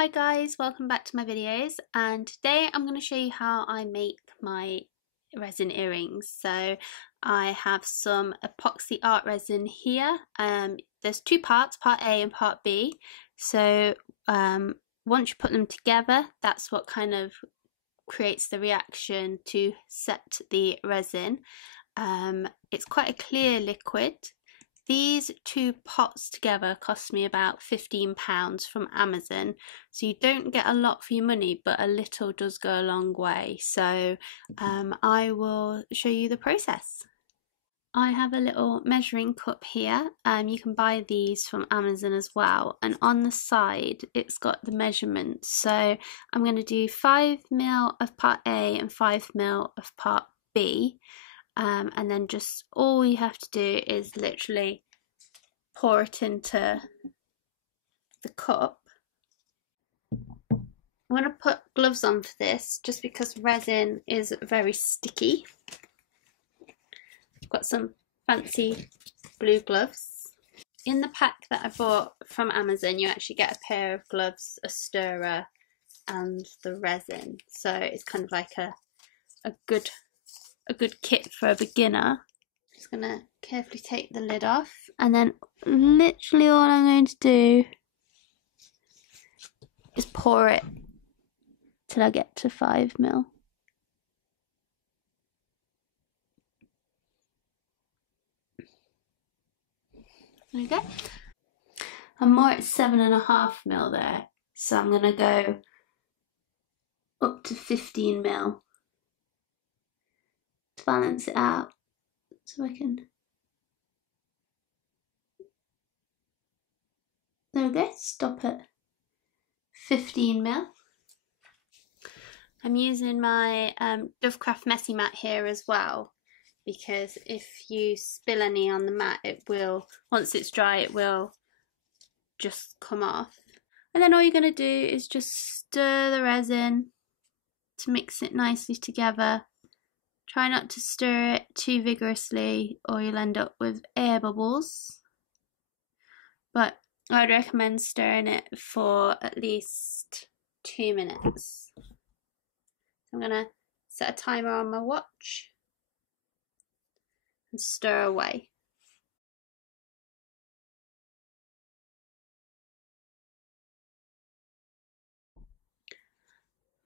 Hi guys, welcome back to my videos, and today I'm going to show you how I make my resin earrings. So I have some epoxy art resin here. There's two parts, part A and part B. So once you put them together, that's what kind of creates the reaction to set the resin. It's quite a clear liquid. These two pots together cost me about £15 from Amazon, so you don't get a lot for your money, but a little does go a long way. So I will show you the process. I have a little measuring cup here. You can buy these from Amazon as well, and on the side it's got the measurements. So I'm going to do 5ml of part A and 5ml of part B. And then just all you have to do is literally pour it into the cup. I'm going to put gloves on for this just because resin is very sticky. I've got some fancy blue gloves. In the pack that I bought from Amazon, you actually get a pair of gloves, a stirrer and the resin. So it's kind of like a good kit for a beginner. Just gonna carefully take the lid off, and then literally all I'm going to do is pour it till I get to 5ml. There we go. I'm more at 7.5ml there, so I'm gonna go up to 15ml to balance it out. So I can, there we go, stop at 15ml. I'm using my Dovecraft Messy Mat here as well, because if you spill any on the mat, it will, once it's dry, it will just come off. And then all you're going to do is just stir the resin to mix it nicely together. Try not to stir it too vigorously or you'll end up with air bubbles. But I'd recommend stirring it for at least 2 minutes. I'm going to set a timer on my watch and stir away.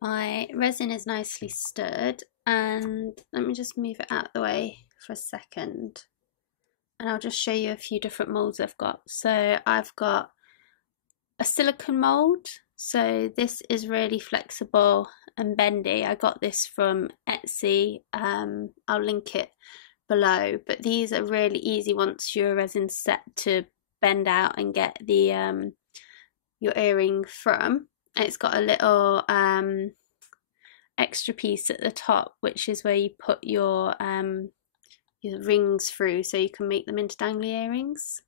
My resin is nicely stirred, and let me just move it out of the way for a second, and I'll just show you a few different molds I've got. So I've got a silicone mold, so this is really flexible and bendy. I got this from Etsy. I'll link it below, but these are really easy once your resin's set to bend out and get the your earring from. It's got a little extra piece at the top, which is where you put your rings through, so you can make them into dangly earrings.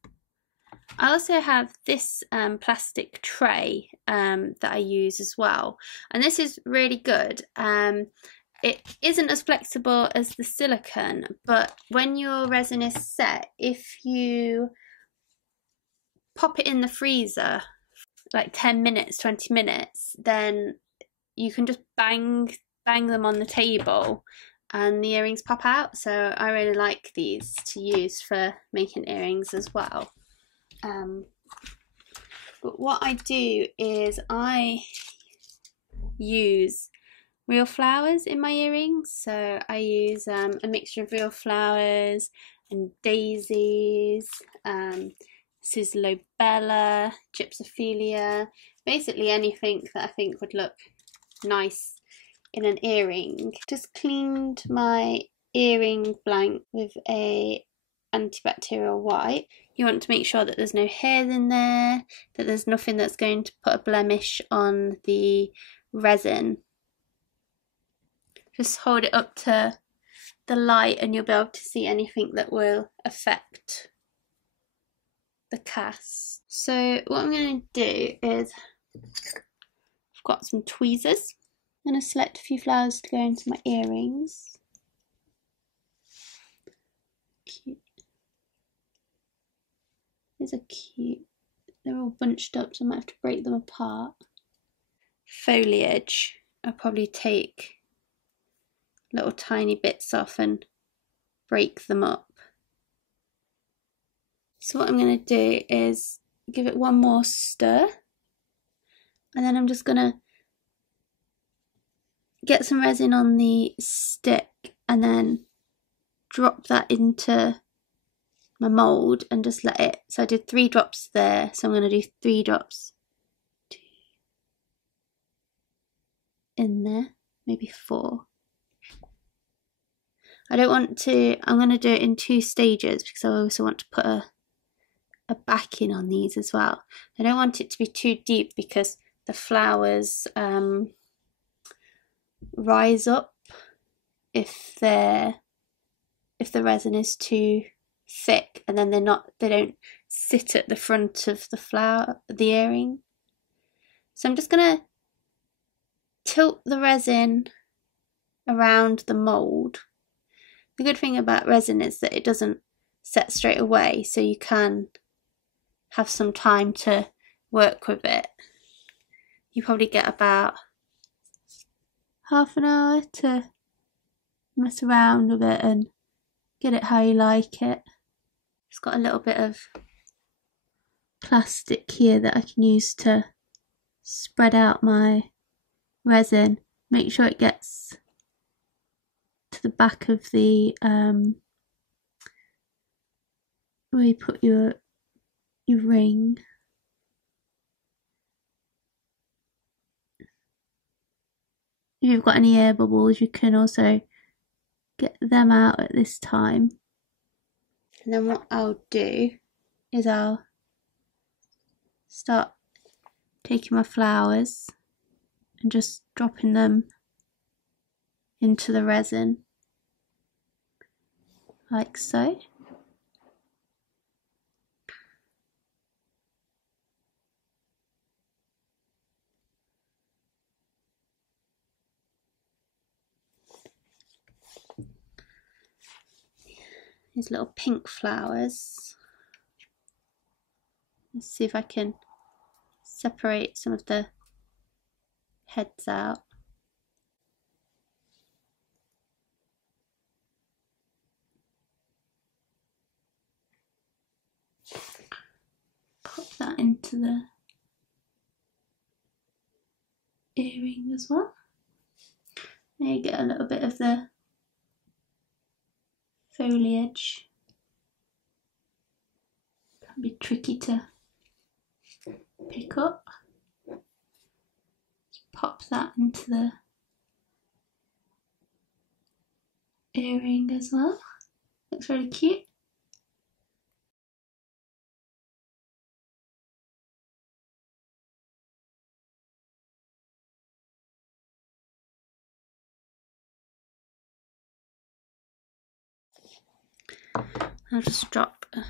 I also have this plastic tray that I use as well, and this is really good. It isn't as flexible as the silicone, but when your resin is set, if you pop it in the freezer like 10 minutes, 20 minutes, then you can just bang them on the table and the earrings pop out. So I really like these to use for making earrings as well. But what I do is I use real flowers in my earrings. So I use a mixture of real flowers and daisies. This is lobella, gypsophilia, basically anything that I think would look nice in an earring. Just cleaned my earring blank with a antibacterial wipe. You want to make sure that there's no hairs in there, that there's nothing that's going to put a blemish on the resin. Just hold it up to the light and you'll be able to see anything that will affect the cast. So what I'm going to do is, I've got some tweezers. I'm going to select a few flowers to go into my earrings. Cute. These are cute. They're all bunched up, so I might have to break them apart. foliage, I'll probably take little tiny bits off and break them up. So what I'm going to do is give it one more stir, and then I'm just going to get some resin on the stick and then drop that into my mould and just let it, so I did 3 drops there, so I'm going to do 3 drops in there, maybe 4. I don't want to, I'm going to do it in 2 stages because I also want to put a backing on these as well. I don't want it to be too deep because the flowers rise up if the resin is too thick, and then they don't sit at the front of the earring. So I'm just going to tilt the resin around the mould. The good thing about resin is that it doesn't set straight away, so you can have some time to work with it. You probably get about half an hour to mess around with it and get it how you like it. It's got a little bit of plastic here that I can use to spread out my resin. Make sure it gets to the back of the where you put your ring. If you've got any air bubbles, you can also get them out at this time. And then what I'll do is I'll start taking my flowers and just dropping them into the resin, like so. These little pink flowers. Let's see if I can separate some of the heads out. Pop that into the earring as well. There you get a little bit of the foliage. Can be tricky to pick up. Just pop that into the earring as well. Looks really cute. I'll just drop a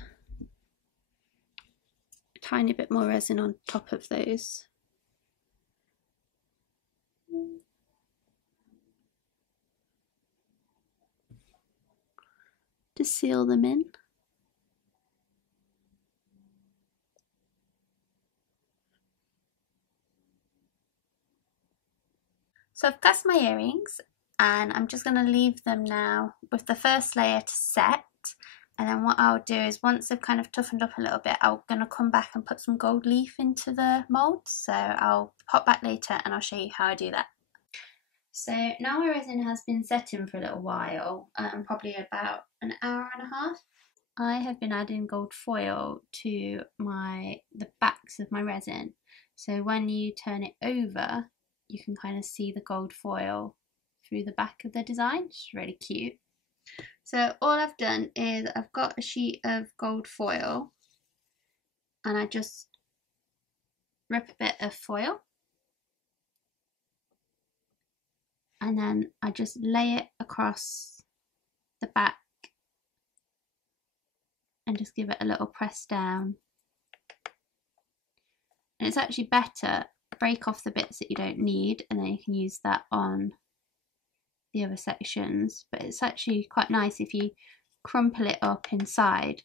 tiny bit more resin on top of those. To seal them in. So I've cast my earrings and I'm just going to leave them now with the first layer to set, and then what I'll do is once they've kind of toughened up a little bit, I'm going to come back and put some gold leaf into the mould. So I'll pop back later and I'll show you how I do that. So now my resin has been setting for a little while, probably about an hour and a half. I have been adding gold foil to the backs of my resin, so when you turn it over you can kind of see the gold foil through the back of the design. It's really cute. So all I've done is I've got a sheet of gold foil and I just rip a bit of foil and then I just lay it across the back and just give it a little press down. And it's actually better, break off the bits that you don't need and then you can use that on the other sections, but it's actually quite nice if you crumple it up inside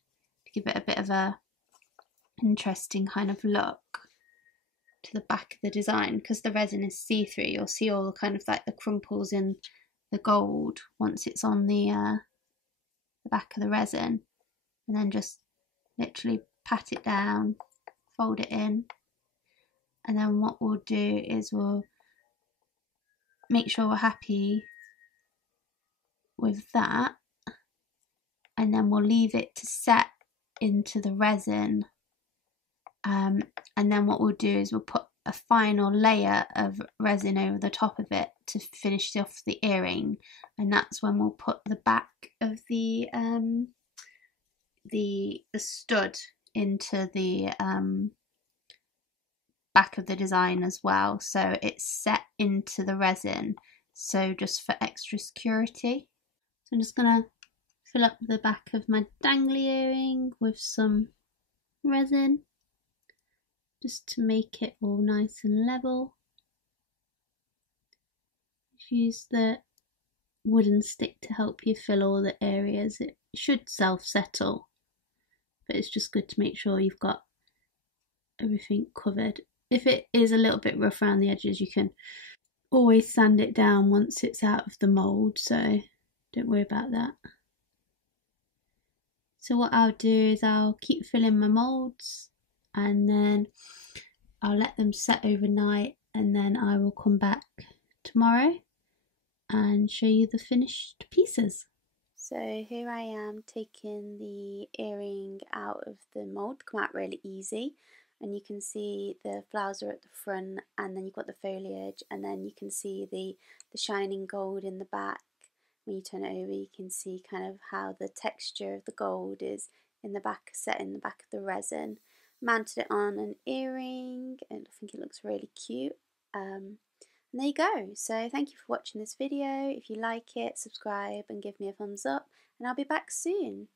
to give it a bit of a interesting kind of look. to the back of the design, because the resin is see-through. You'll see all kind of like the crumples in the gold once it's on the back of the resin, and then just literally pat it down, fold it in, and then what we'll do is we'll make sure we're happy with that, and then we'll leave it to set into the resin, and then what we'll do is we'll put a final layer of resin over the top of it to finish off the earring, and that's when we'll put the back of the stud into the back of the design as well, so it's set into the resin, so just for extra security. So I'm just gonna fill up the back of my dangly earring with some resin just to make it all nice and level. Just use the wooden stick to help you fill all the areas. It should self-settle, but it's just good to make sure you've got everything covered. If it is a little bit rough around the edges, you can always sand it down once it's out of the mould, so don't worry about that. So what I'll do is I'll keep filling my moulds, and then I'll let them set overnight, and then I will come back tomorrow and show you the finished pieces. So here I am taking the earring out of the mould. Come out really easy, and you can see the flowers are at the front, and then you've got the foliage, and then you can see the shining gold in the back. When you turn it over, you can see kind of how the texture of the gold is in the back, set in the back of the resin. Mounted it on an earring, and I think it looks really cute. And there you go. So thank you for watching this video. If you like it, subscribe and give me a thumbs up, and I'll be back soon.